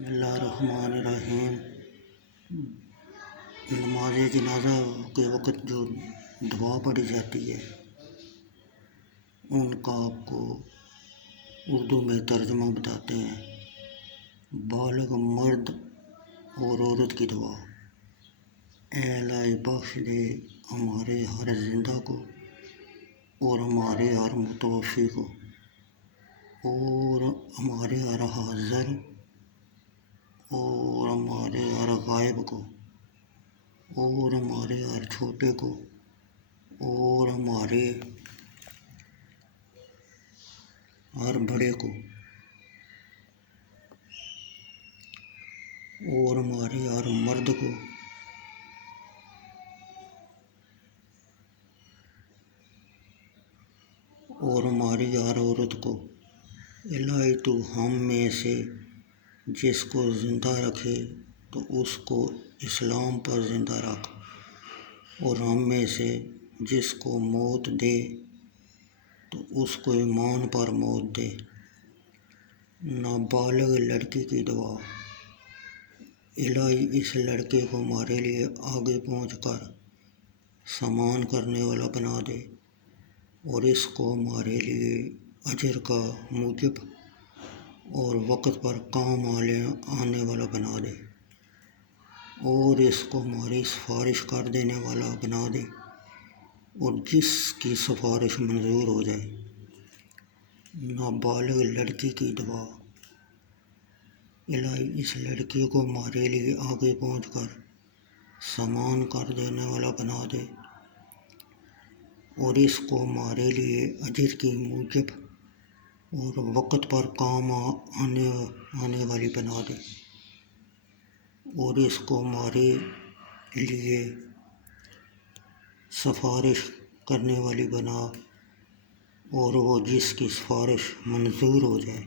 بسم اللہ الرحمن الرحیم۔ نماز جنازہ کے وقت جو دعا پڑھی جاتی ہے ان کا آپ کو اردو میں ترجمہ بتاتے ہیں۔ بالغ مرد اور عورت کی دعا۔ اے الہی بخش دے ہمارے ہر زندہ کو اور ہمارے ہر متوفی کو اور ہمارے ہر حاضر اور ہمارے ہر غائب کو اور ہمارے ہر چھوٹے کو اور ہمارے ہر بڑے کو اور ہمارے ہر مرد کو اور ہماری ہر عورت کو۔ الہی تو ہم میں سے جس کو زندہ رکھے تو اس کو اسلام پر زندہ رکھ، اور ہم میں سے جس کو موت دے تو اس کو ایمان پر موت دے۔ نابالغ لڑکی کی دعا۔ الہی اس لڑکے کو ہمارے لیے آگے پہنچ کر سامان کرنے والا بنا دے اور اس کو ہمارے لیے اجر کا موجب اور وقت پر کام آنے والا بنا دے، اور اس کو ہماری سفارش کر دینے والا بنا دے اور جس کی سفارش منظور ہو جائے۔ نابالغ لڑکی کی دعا۔ الہی اس لڑکی کو ہمارے لیے آگے پہنچ کر سامان کر دینے والا بنا دے اور اس کو ہمارے لیے اجر کی موجب اور وقت پر کام آنے والی بنا دے، اور اس کو ہمارے لیے سفارش کرنے والی بنا اور وہ جس کی سفارش منظور ہو جائے۔